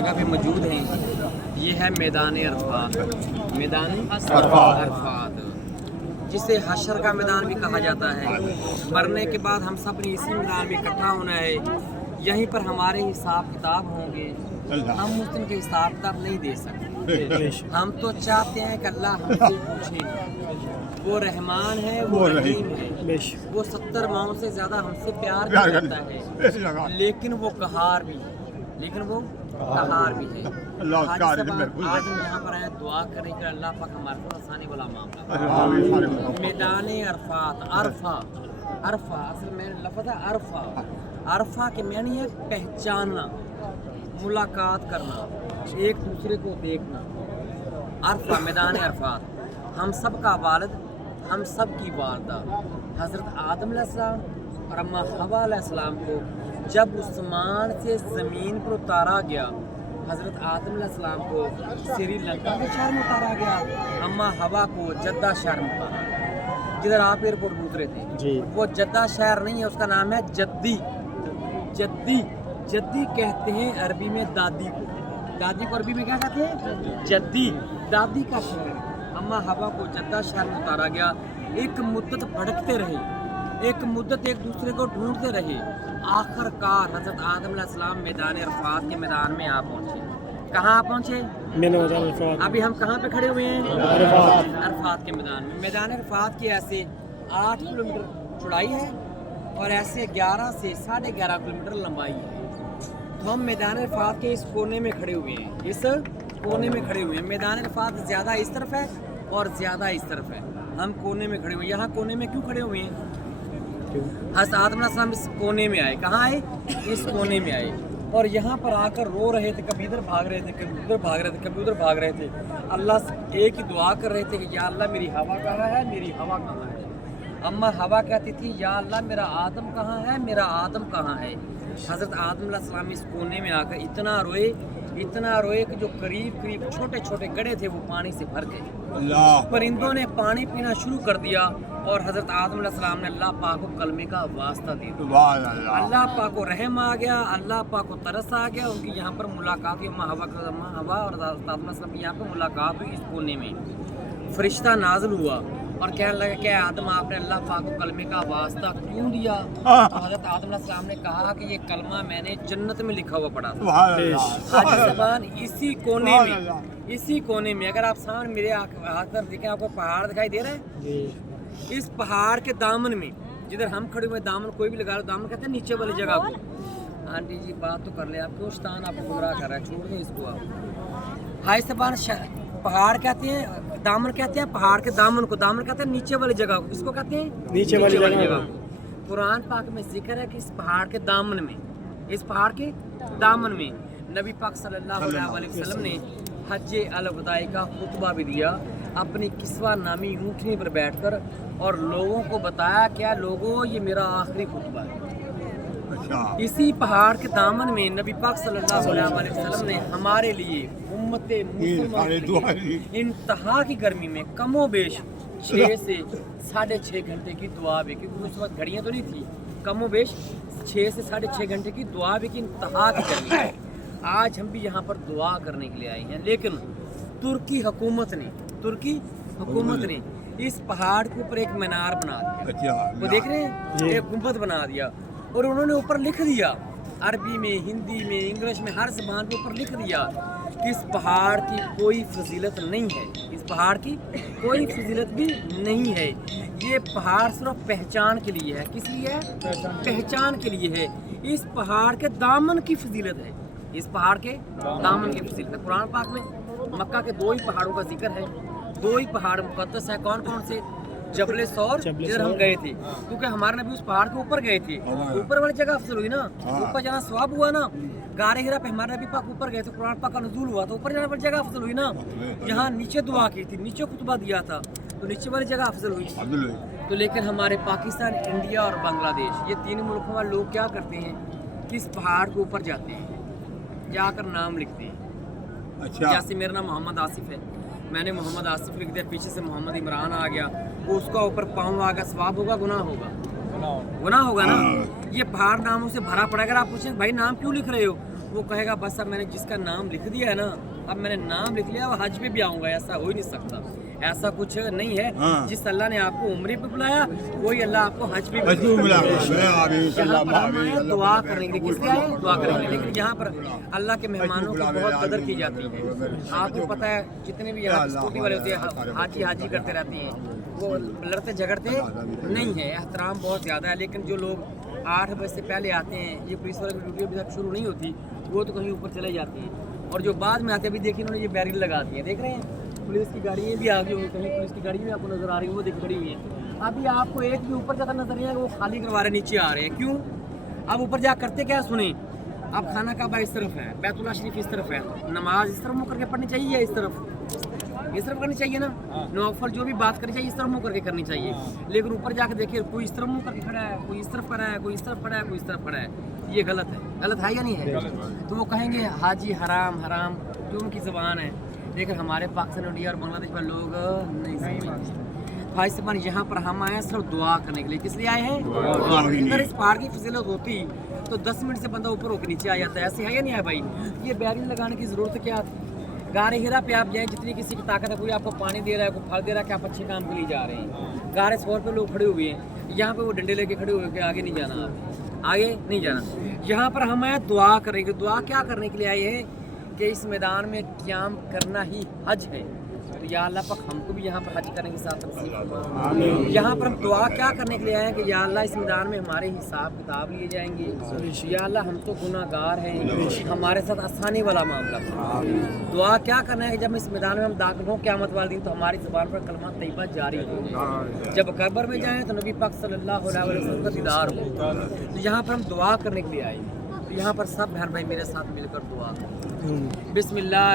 जगह पे मौजूद हैं। ये है मैदान अरफात, मैदान अरफात जिसे हशर का मैदान भी कहा जाता है। मरने के बाद हम सब ने इसी मैदान में इकट्ठा होना है। यहीं पर हमारे हिसाब किताब होंगे। हम मुस्लिम के हिसाब किताब नहीं दे सकते। हम तो चाहते हैं कि अल्लाह हमसे पूछे। वो रहमान है, वो रहीम है, वो 70 माओं से ज़्यादा हमसे प्यार भी करता है, लेकिन वो कहार भी है, कहार भी है। आज हम यहाँ पर आए दुआ करें कि अल्लाह पाक हमारे को आसानी वाला मामला। मैदान अरफात, अरफा असल में लफ्ज़ है अरफा। अरफा के मानी है पहचानना, मुलाकात करना, एक दूसरे को देखना। अरफा, मैदान अरफात। हम सब का वालिद, हम सब की वालदा हज़रत आदम अलैहिस्सलाम और अम्मा हवा अलैहिस्सलाम को जब उस्मान से ज़मीन पर उतारा गया, हज़रत आदम अलैहिस्सलाम को श्रीलंका के शहर में उतारा गया, अम्मा हवा को जद्दा शहर में उतारा गया, जिधर आप एयरपोर्ट में उतरे थे। वो जद्दा शहर नहीं है, उसका नाम है जद्दी। जद्दी कहते हैं अरबी में दादी को। दादी को अरबी में क्या कहते हैं? जद्दी, दादी का शहर। अम्मा हवा को जद्दा शहर में उतारा गया। एक मुद्दत भटकते रहे, एक मुद्दत एक दूसरे को ढूंढते रहे। आखिरकार हज़रत आदम अलैहिस्सलाम मैदान अरफात के मैदान में आ पहुँचे। कहाँ आ पहुँचे? अभी हम कहाँ पे खड़े हुए हैं? अरफात के मैदान में। मैदान अरफात की ऐसे 8 किलोमीटर चौड़ाई है और ऐसे 11 से 11.5 किलोमीटर लंबाई है। तो हम मैदान अरफात के इस कोने में खड़े हुए हैं, इस कोने में खड़े हुए हैं। मैदान अरफात ज़्यादा इस तरफ है और ज़्यादा इस तरफ है। हम कोने में खड़े हुए हैं। यहाँ कोने में क्यों खड़े हुए हैं? हज़रत आदम अलैहिस्सलाम इस कोने में आए। कहाँ आए? इस कोने में आए और यहाँ पर आकर रो रहे थे। कभी इधर भाग रहे थे, कभी उधर भाग रहे थे, कभी उधर भाग रहे थे। अल्लाह से एक ही दुआ कर रहे थे कि या अल्लाह मेरी हवा कहाँ है, मेरी हवा कहाँ है। अम्मा हवा कहती थी या अल्लाह मेरा आदम कहाँ है, मेरा आदम कहाँ है। हज़रत आदम अलैहिस्सलाम इस कोने में आकर इतना रोए कि जो करीब छोटे छोटे गड्ढे थे वो पानी से भर गए। परिंदों ने पानी पीना शुरू कर दिया और हज़रत आदम अलैहिस्सलाम ने अल्लाह पाक को कलमे का वास्ता दे दिया। अल्लाह पाक को रहम आ गया, अल्लाह पाक को तरस आ गया। उनकी यहाँ पर मुलाकात हुई, अम्मा हवा और हज़रत आदम अलैहिस्सलाम की यहाँ पर मुलाकात हुई। इस कोने में फरिश्ता नाज़िल हुआ और कहने लगा कि आदम आपने अल्लाह पाक को कलमे का वास्ता क्यों दिया? तो हज़रत आदम अलैहिस्सलाम ने कहा कि ये कलमा मैंने जन्नत में लिखा हुआ पढ़ा था। आज ज़बान इसी कोने में अगर आप सामने मेरे हाथ तरफ देखें, आपको पहाड़ दिखाई दे रहा है? इस पहाड़ के दामन में जिधर हम खड़े हुए, दामन कोई भी लगा लो, दामन कहते हैं नीचे वाली जगह को। आंटी जी बात तो कर ले, आप क्यों शैतान आपको गुमराह कर रहा है? छोड़ दें इसको आप। हाय ज़बान पहाड़ कहते हैं, दामन कहते हैं पहाड़ के दामन को। दामन कहते हैं नीचे वाली जगह को। इसको कहते हैं नीचे वाली जगह को। कुरान पाक में जिक्र है कि इस पहाड़ के दामन में, इस पहाड़ के दामन में नबी पाक सल्लल्लाहु अलैहि वसल्लम ने हज्जे अल-वदाई का खुतबा भी दिया अपनी किस्वा नामी ऊँटनी पर बैठकर और लोगों को बताया क्या लोगों ये मेरा आखिरी खुतबा है। इसी पहाड़ के दामन में नबी पाक सल्लल्लाहु अलैहि वसल्लम ने हमारे लिए उम्मते मुसलमान इंतहा की गर्मी में कमो बेश 6 से 6.5 घंटे की दुआ भी, क्योंकि उस वक्त घड़ियाँ तो नहीं थी, कमो बेश 6 से 6.5 घंटे की दुआ भी की इंतहा की गर्मी है। आज हम भी यहाँ पर दुआ करने के लिए आए हैं, लेकिन तुर्की हुकूमत ने इस पहाड़ के ऊपर एक मीनार बना दिया। वो देख रहे हैं, एक गुंबद बना दिया और उन्होंने ऊपर लिख दिया अरबी में, हिंदी में, इंग्लिश में, हर ज़बान पे ऊपर लिख दिया कि इस पहाड़ की कोई फजीलत नहीं है, इस पहाड़ की कोई फजीलत भी नहीं है। ये पहाड़ सिर्फ पहचान के लिए है। किस लिए है? पहचान के लिए है। इस पहाड़ के दामन की फजीलत है, इस पहाड़ के दामन की फजीलत है। कुरान पाक में मक्का के 2 ही पहाड़ों का जिक्र है, 2 ही पहाड़ मुक़द्दस है। कौन कौन से? जबले सौर जिधर हम गए थे, क्योंकि हमारे नबी उस पहाड़ के ऊपर गए थे। ऊपर वाली जगह अफजल हुई ना, ऊपर जाना सवाब हुआ ना। गारे हिरा पे हमारे नबी पाक ऊपर गए थे, कुरान पाक का नुज़ूल हुआ तो ऊपर जाने वाली जगह अफजल हुई ना। यहाँ नीचे दुआ की थी, नीचे खुतबा दिया था, तो नीचे वाली जगह अफजल हुई। तो लेकिन हमारे पाकिस्तान, इंडिया और बांग्लादेश, ये 3 मुल्कों वाले लोग क्या करते हैं कि इस पहाड़ के ऊपर जाते हैं, जाकर नाम लिखते हैं। जैसे मेरा नाम मोहम्मद आसिफ है, मैंने मोहम्मद आसिफ लिख दिया, पीछे से मोहम्मद इमरान आ गया, वो उसका ऊपर पाँव आ गया, सवाब होगा गुनाह होगा? गुनाह होगा ना। ये पहाड़ नामों से भरा पड़ा। अगर आप पूछें भाई नाम क्यों लिख रहे हो, وہ کہے گا بس اب میں نے جس کا نام لکھ دیا ہے نا، اب میں نے نام لکھ لیا، وہ حج پہ بھی آؤں گا، ایسا ہو ہی نہیں سکتا، ایسا کچھ نہیں ہے۔ جس اللہ نے آپ کو عمرے پہ بلایا وہی اللہ آپ کو حج پہ بلایا۔ یہاں پر ہم آئے دعا کرنے کے لیے، کس لیے آئے؟ دعا کرنے کے لیے، لیکن یہاں پر اللہ کے مہمانوں کی بہت قدر کی جاتی ہے۔ آپ کو پتہ ہے جتنے بھی یہاں اسکوٹی والے ہوتے ہیں حاجی کرتے رہتے ہیں، وہ لڑتے جھگڑتے نہیں ہیں، احترام بہت زیادہ ہے۔ لیکن جو لوگ 8 بجے سے پہلے آتے ہیں، یہ پولیس والے کی ڈیوٹی ابھی تک شروع نہیں ہوتی، وہ تو کہیں اوپر چلے جاتے ہیں، اور جو بعد میں آتے ہیں ابھی دیکھیں انہوں نے یہ بیرل لگا دی ہے، دیکھ رہے ہیں پولیس کی گاڑیاں بھی آگے ہوئی، کہیں پولیس کی گاڑی بھی آپ کو نظر آ رہی ہے، وہ دیکھ کھڑی ہوئی ہے۔ ابھی آپ کو ایک بھی اوپر جاتا نظر نہیں آئے گا، وہ خالی کروا رہے نیچے آ رہے ہیں، کیوں؟ اب اوپر جا کرتے کیا سنیں؟ اب خانہ کعبہ اس طرف ہے، بیت اللہ شریف اس طرف ہے، نماز اس طرف منہ کر کے پڑھنی چاہیے یا اس طرف کرنی چاہیے نا؟ نوافل جو بھی بات کرنی چاہیے اس طرف منہ کر کے کرنی چاہیے، لیکن اوپر جا کے دیکھیے کوئی اس طرف منہ کر کے کھڑا ہے، کوئی اس طرف کھڑا ہے، کوئی اس طرف کھڑا ہے، کوئی اس طرف کھڑا ہے، یہ غلط ہے یا نہیں ہے؟ تو وہ کہیں گے حاجی حرام جو ان کی زبان ہے، لیکن ہمارے پاکستان انڈیا اور بنگلہ دیش میں لوگ نہیں سمجھتے۔ بھائی صاحب یہاں پر ہم آئے ہیں صرف دعا کرنے کے لیے، کس لیے آئے ہیں؟ اگر اس پہاڑ کی فضیلت ہوتی تو 10 منٹ سے بندہ اوپر ہو کے نیچے آ جاتا ہے، ایسے ہے یا نہیں ہے بھائی؟ یہ بیرنگ لگانے کی ضرورت کیا تھی؟ غار ہرا پہ آپ جائیں، جتنی کسی کی طاقت ہے، کوئی آپ کو پانی دے رہا ہے، کوئی پھل دے رہا ہے کہ آپ اچھے کام کے لیے جا رہے ہیں۔ غار سور پہ لوگ کھڑے ہوئے ہیں، یہاں پہ وہ ڈنڈے لے کے کھڑے ہوئے کہ آگے نہیں جانا، آپ آگے نہیں جانا۔ یہاں پر ہم آئے دعا کریں گے، دعا کیا کرنے کے لیے آئے ہیں؟ کہ اس میدان میں قیام کرنا ہی حج ہے، تو یا اللہ پاک ہم کو بھی یہاں پر حج کرنے کے ساتھ نصیب فرما۔ یہاں پر ہم دعا کیا کرنے کے لیے آئے ہیں؟ کہ یا اللہ اس میدان میں ہمارے حساب کتاب لیے جائیں گے، یا اللہ ہم تو گناہ گار ہیں، ہمارے ساتھ آسانی والا معاملہ کرو۔ دعا کیا کرنا ہے کہ جب اس میدان میں ہم داخل ہوں قیامت والے دن تو ہماری زبان پر کلمہ طیبہ جاری ہو جائے، جب قبر میں جائیں تو نبی پاک صلی اللہ علیہ وسلم کا دیدار ہو۔ تو یہاں پر ہم دعا کرنے کے لیے آئے ہیں، تو یہاں پر سب بہن بھائی میرے ساتھ مل کر دعا کریں۔ بسم اللہ